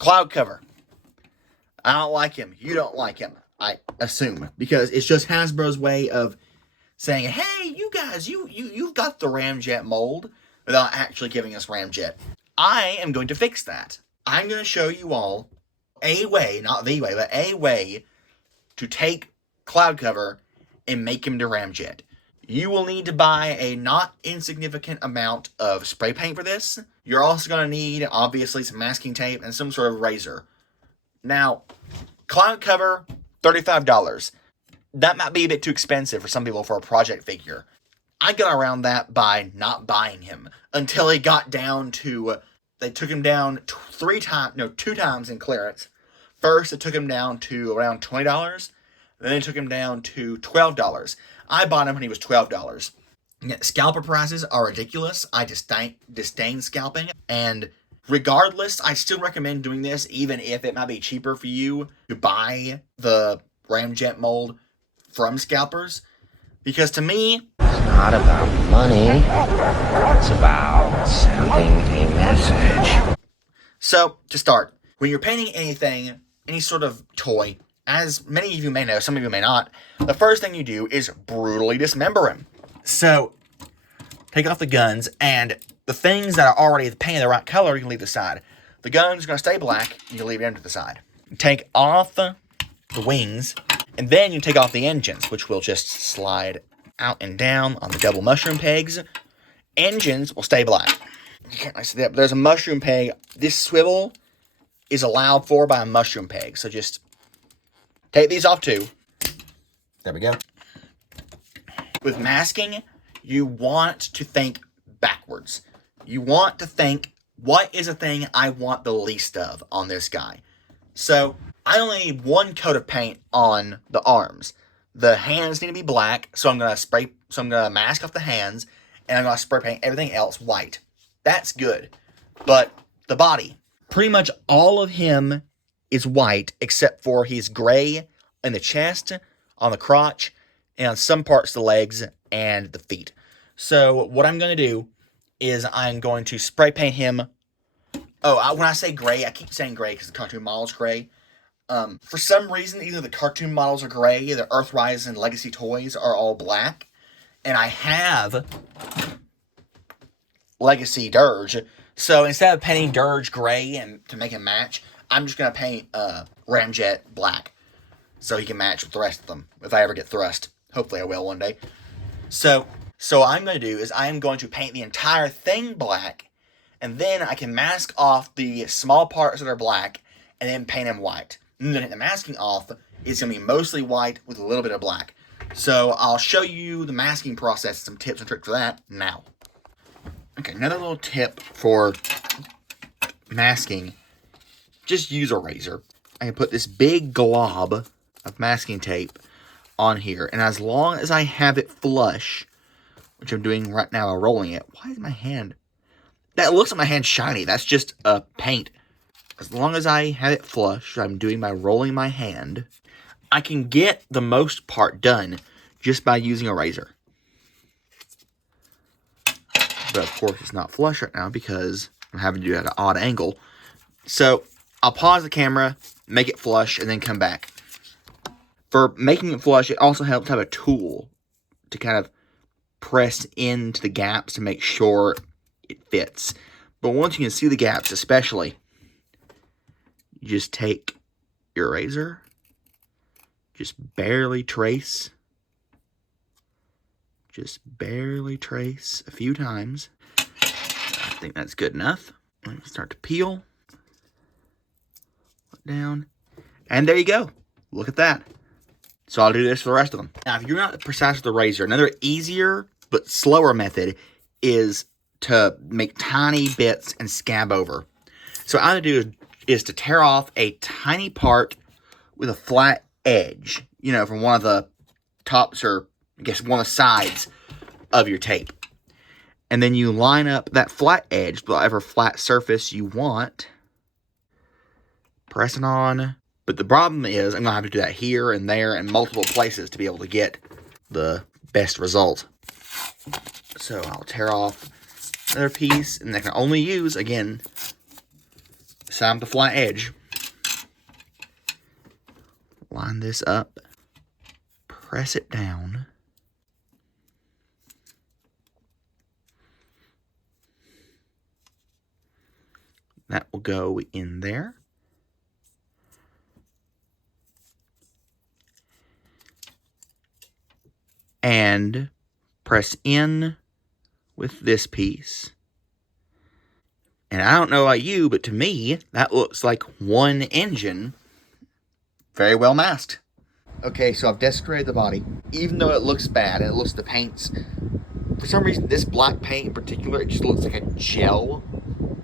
Cloud cover. I don't like him. You don't like him, I assume, because it's just Hasbro's way of saying, hey, you guys, you've got the Ramjet mold, without actually giving us Ramjet. I am going to fix that. I'm going to show you all a way, not the way, but a way to take cloud cover and make him to Ramjet. You will need to buy a not insignificant amount of spray paint for this. You're also going to need, obviously, some masking tape and some sort of razor. Now, cloud cover, $35. That might be a bit too expensive for some people for a project figure. I got around that by not buying him until he got down to, they took him down 2 times in clearance. First, it took him down to around $20. Then they took him down to $12. I bought him when he was $12. Scalper prices are ridiculous. I disdain scalping. And regardless, I still recommend doing this, even if it might be cheaper for you to buy the Ramjet mold from scalpers. Because to me, it's not about money. It's about sending a message. So, to start, when you're painting anything, any sort of toy, as many of you may know, some of you may not, the first thing you do is brutally dismember him. So, take off the guns, and the things that are already painted the right color, you can leave aside. The gun's going to stay black, you can leave it to the side. Take off the wings, and then you take off the engines, which will just slide out and down on the double mushroom pegs. Engines will stay black. You can't really see that, but there's a mushroom peg. This swivel is allowed for by a mushroom peg, so just take these off too. There we go. With masking, you want to think backwards. You want to think, what is a thing I want the least of on this guy? So, I only need 1 coat of paint on the arms. The hands need to be black, so I'm gonna mask off the hands, and I'm gonna spray paint everything else white. That's good. But the body, pretty much all of him is white, except for he's gray in the chest, on the crotch, and on some parts of the legs and the feet. So what I'm going to do is I'm going to spray paint him. When I say gray, I keep saying gray because the cartoon model's gray. For some reason, either the cartoon models are gray, the Earthrise and Legacy toys are all black, and I have Legacy Dirge. So instead of painting Dirge gray and to make him match, I'm just going to paint Ramjet black so he can match with the rest of them if I ever get thrust. Hopefully I will one day. So what I'm going to do is I am going to paint the entire thing black, and then I can mask off the small parts that are black and then paint him white. And then the masking off is going to be mostly white with a little bit of black. So I'll show you the masking process, some tips and tricks for that now. Okay, another little tip for masking. Just use a razor. I can put this big glob of masking tape on here. And as long as I have it flush, which I'm doing right now, I'm rolling it. Why is my hand? That looks like my hand shiny. That's just paint. As long as I have it flush, I'm doing my rolling my hand, I can get the most part done just by using a razor. But of course it's not flush right now because I'm having to do it at an odd angle. So I'll pause the camera, make it flush, and then come back. For making it flush, it also helps to have a tool to kind of press into the gaps to make sure it fits. But once you can see the gaps especially, you just take your razor, just barely trace a few times. I think that's good enough. Let me start to peel. Put down. And there you go. Look at that. So I'll do this for the rest of them. Now, if you're not precise with the razor, another easier but slower method is to make tiny bits and scab over. So what I'm going to do is to tear off a tiny part with a flat edge, from one of the tops or I guess one of the sides of your tape. And then you line up that flat edge, whatever flat surface you want. Press it on. But the problem is I'm going to have to do that here and there and multiple places to be able to get the best result. So I'll tear off another piece, and I can only use, again, Side with the flat edge. Line this up. Press it down. That will go in there. And press in with this piece. And I don't know about you, but to me, that looks like one engine very well masked. Okay, so I've desecrated the body. Even though it looks bad, and it looks the paints, for some reason, this black paint in particular, it just looks like a gel.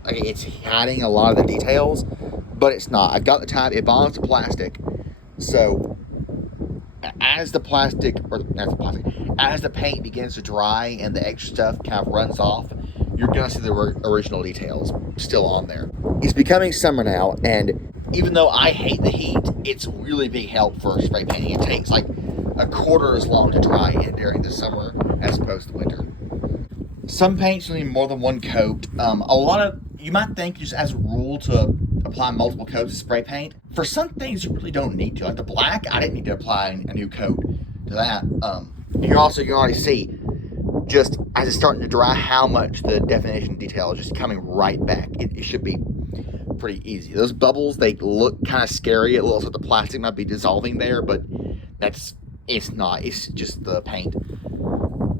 Like it's hiding a lot of the details, but it's not. I've got the type, it bonds to plastic. So, as the plastic, or not the plastic, as the paint begins to dry and the extra stuff kind of runs off, you're going to see the original details still on there. It's becoming summer now, and even though I hate the heat, it's really big help for spray painting. It takes like a quarter as long to dry in during the summer as opposed to winter. Some paints need more than one coat. A lot of, you might think just as a rule to apply multiple coats of spray paint. For some things, you really don't need to. Like the black, I didn't need to apply a new coat to that. You can already see, just as it's starting to dry, how much the definition detail is just coming right back. It should be pretty easy. Those bubbles, they look kind of scary. It looks like the plastic might be dissolving there, but it's not. It's just the paint.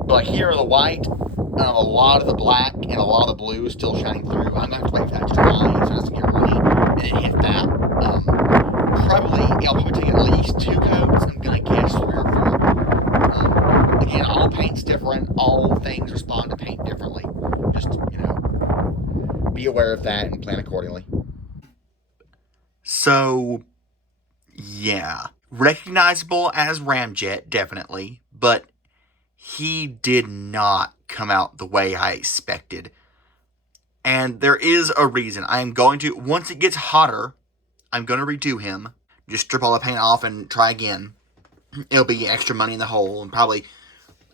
But here in the white, a lot of the black and a lot of the blue is still shining through. I'm going to have to wait for that to dry so it doesn't get really, and it hit that. It'll probably take at least 2 coats. I'm going to guess 3 or 4. Again, all paint's different. All things respond to paint differently. Just, be aware of that and plan accordingly. So, yeah. Recognizable as Ramjet, definitely. But he did not come out the way I expected. And there is a reason. I am going to, once it gets hotter, I'm going to redo him. Just strip all the paint off and try again. It'll be extra money in the hole. And probably,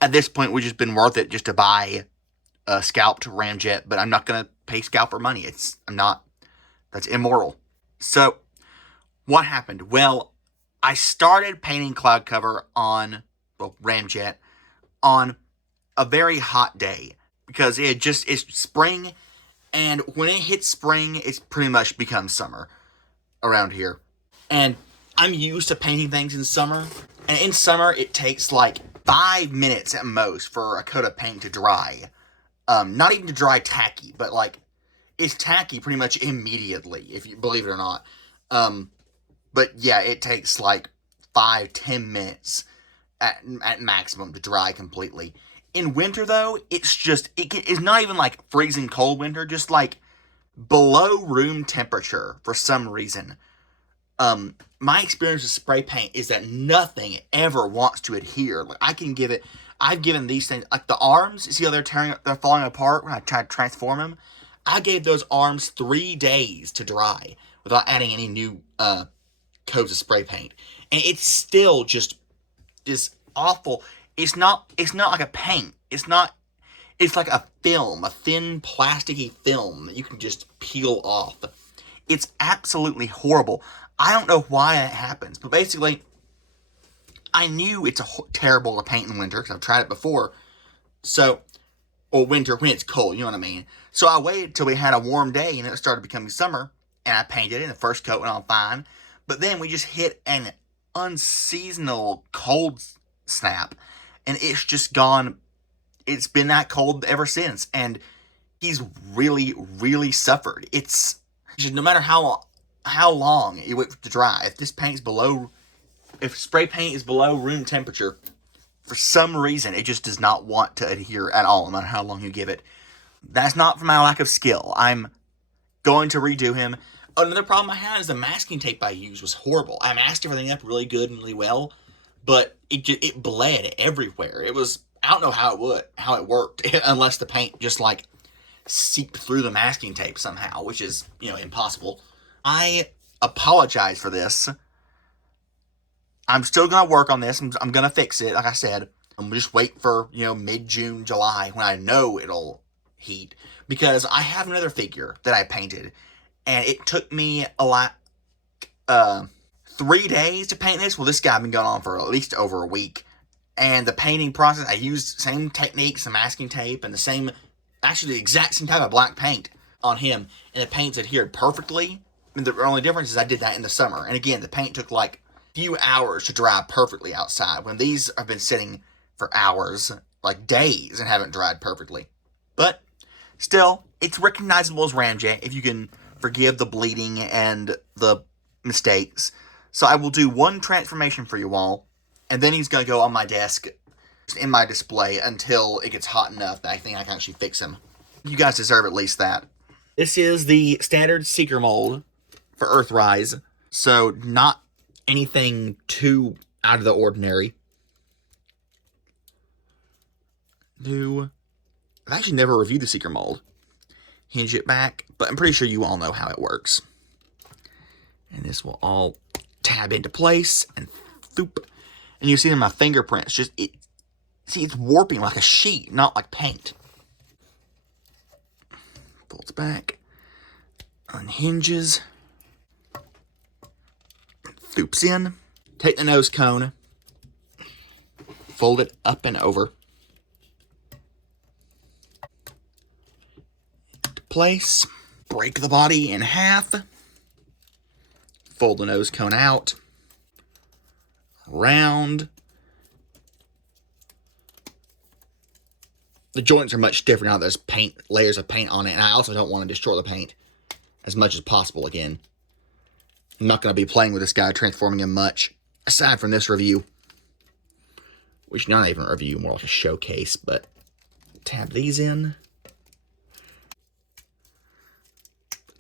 at this point, would just been worth it just to buy a scalped Ramjet. But I'm not going to pay scalper money. That's immoral. So, what happened? Well, I started painting cloud cover on, Ramjet, on a very hot day. Because it's spring, and when it hits spring, it's pretty much becomes summer around here. And I'm used to painting things in summer. And in summer, it takes like 5 minutes at most for a coat of paint to dry. Not even to dry tacky, but like, it's tacky pretty much immediately, if you believe it or not. But yeah, it takes like 5-10 minutes at maximum to dry completely. In winter, though, it's not even like freezing cold winter, just like below room temperature for some reason. My experience with spray paint is that nothing ever wants to adhere. Like I've given these things, like the arms, see how they're falling apart when I tried to transform them? I gave those arms 3 days to dry without adding any new coats of spray paint. And it's still just awful. It's not like a paint. It's like a film, a thin plasticky film that you can just peel off. It's absolutely horrible. I don't know why it happens, but basically, I knew it's terrible to paint in winter because I've tried it before. Or winter when it's cold, you know what I mean? So I waited till we had a warm day and it started becoming summer, and I painted it, and the first coat went on fine. But then we just hit an unseasonal cold snap, and it's just gone. It's been that cold ever since, he's really, really suffered. It's just, no matter how long you wait for it to dry, if spray paint is below room temperature, for some reason, it just does not want to adhere at all, no matter how long you give it. That's not for my lack of skill. I'm going to redo him. Another problem I had is the masking tape I used was horrible. I masked everything up really good and really well, but it bled everywhere. I don't know how it worked, unless the paint just like seeped through the masking tape somehow, which is, impossible. I apologize for this. I'm still going to work on this. I'm going to fix it, like I said. I'm just wait for, mid-June, July, when I know it'll heat. Because I have another figure that I painted. and it took me 3 days to paint this. Well, this guy had been going on for at least over a week. And the painting process, I used same techniques, the masking tape, and actually the exact same type of black paint on him. And the paint's adhered perfectly. And the only difference is I did that in the summer. And again, the paint took like a few hours to dry perfectly outside. When these have been sitting for hours, like days, and haven't dried perfectly. But still, it's recognizable as Ramjet if you can forgive the bleeding and the mistakes. So I will do one transformation for you all, and then he's going to go on my desk in my display until it gets hot enough that I think I can actually fix him. You guys deserve at least that. This is the standard Seeker mold for Earthrise, so not anything too out of the ordinary. I've actually never reviewed the Seeker mold. Hinge it back, but I'm pretty sure you all know how it works. And this will all tab into place, and thoop. And you see in my fingerprints, it's warping like a sheet, not like paint. Folds back, unhinges, thoops in. Take the nose cone, fold it up and over. Into place, break the body in half. Fold the nose cone out, around. The joints are much different now. There's layers of paint on it, and I also don't want to destroy the paint as much as possible again. I'm not going to be playing with this guy, transforming him much, aside from this review, which not even a review, more like a showcase, but tab these in.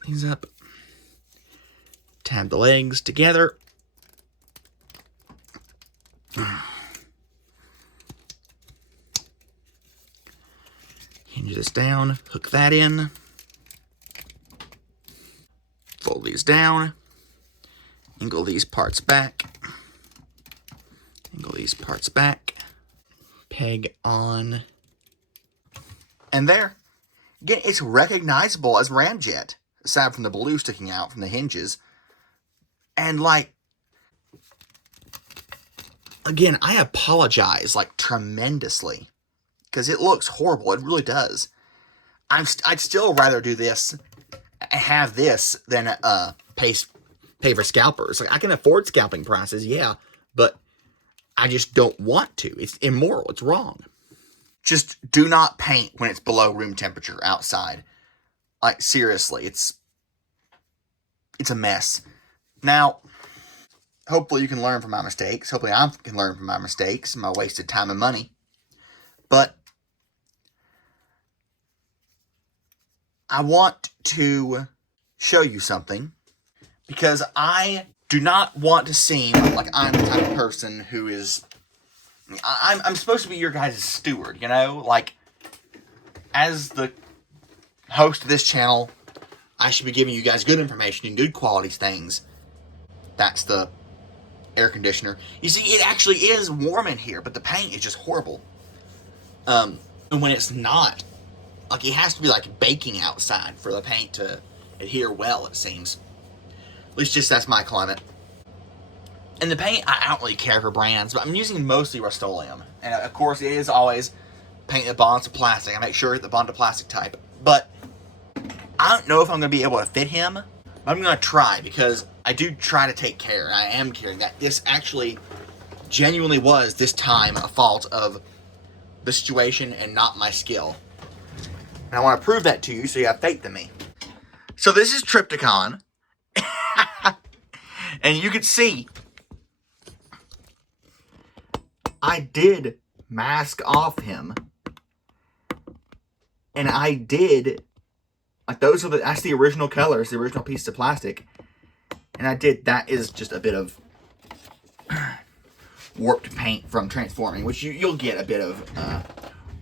Put these up. Tab the legs together. Hinge this down, hook that in. Fold these down. Angle these parts back. Angle these parts back. Peg on. And there. Again, it's recognizable as Ramjet, aside from the blue sticking out from the hinges. And, like, again, I apologize, like, tremendously. Because it looks horrible. It really does. I'd still rather do this, have this, than pay for scalpers. Like, I can afford scalping prices, yeah. But I just don't want to. It's immoral. It's wrong. Just do not paint when it's below room temperature outside. Like, seriously, it's a mess. Now, hopefully you can learn from my mistakes. Hopefully I can learn from my mistakes and my wasted time and money. But I want to show you something, because I do not want to seem like I'm the type of person who is... I'm supposed to be your guys' steward, you know? Like, as the host of this channel, I should be giving you guys good information and good quality things. That's the air conditioner. You see, it actually is warm in here, but the paint is just horrible. And when it's not, like, it has to be like baking outside for the paint to adhere well, it seems. At least just that's my climate. And the paint, I don't really care for brands, but I'm using mostly Rust-Oleum. And of course, it is always paint that bonds to plastic. I make sure the bond to plastic type. But I don't know if I'm going to be able to fit him. But I'm going to try, because I do try to take care. And I am caring that this actually genuinely was, this time, a fault of the situation and not my skill. And I want to prove that to you so you have faith in me. So this is Triptychon. And you can see I did mask off him. And I did, like, that's the original colors, the original piece of plastic. And that is just a bit of warped paint from transforming, which you'll get a bit of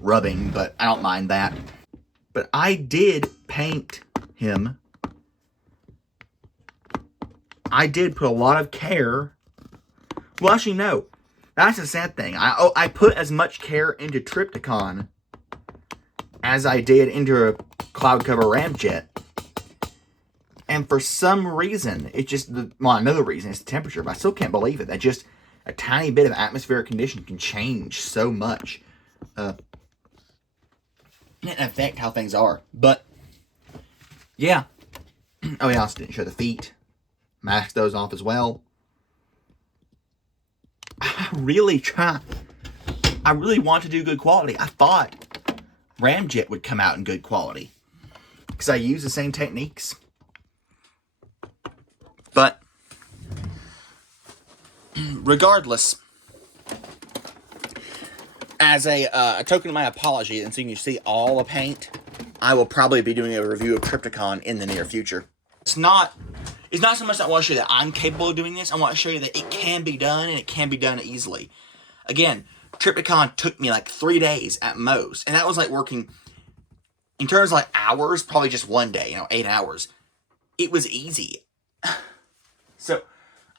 rubbing, but I don't mind that. But I did paint him. I did put a lot of care. Well, actually, no. That's the sad thing. I put as much care into Triptychon as I did into a cloud cover Ramjet. And for some reason, it's just, well, another reason is the temperature, but I still can't believe it. That just a tiny bit of atmospheric condition can change so much. It can affect how things are. But, yeah. Oh, yeah, I also didn't show the feet. Mask those off as well. I really want to do good quality. I thought Ramjet would come out in good quality, because I use the same techniques. But regardless, as a token of my apology, and so you see all the paint, I will probably be doing a review of Trypticon in the near future. It's not so much that I want to show you that I'm capable of doing this. I want to show you that it can be done, and it can be done easily. Again, Trypticon took me like 3 days at most, and that was like working, in terms of like hours, probably just one day, 8 hours. It was easy. So,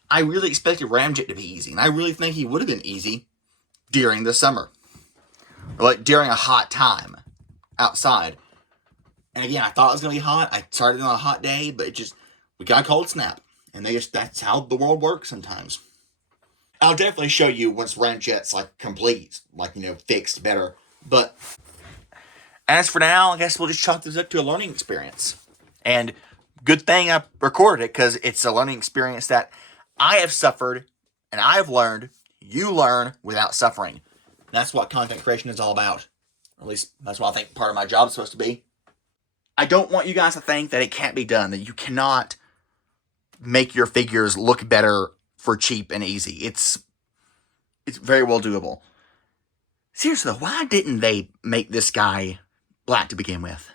I really expected Ramjet to be easy, and I really think he would have been easy during the summer. Or like during a hot time outside. And again, I thought it was going to be hot. I started on a hot day, but we got a cold snap. And that's how the world works sometimes. I'll definitely show you once Ramjet's like complete, like, fixed better. But as for now, I guess we'll just chalk this up to a learning experience. And good thing I recorded it, because it's a learning experience that I have suffered and I have learned. You learn without suffering. And that's what content creation is all about. Or at least that's what I think part of my job is supposed to be. I don't want you guys to think that it can't be done, that you cannot make your figures look better for cheap and easy. It's very well doable. Seriously though, why didn't they make this guy black to begin with?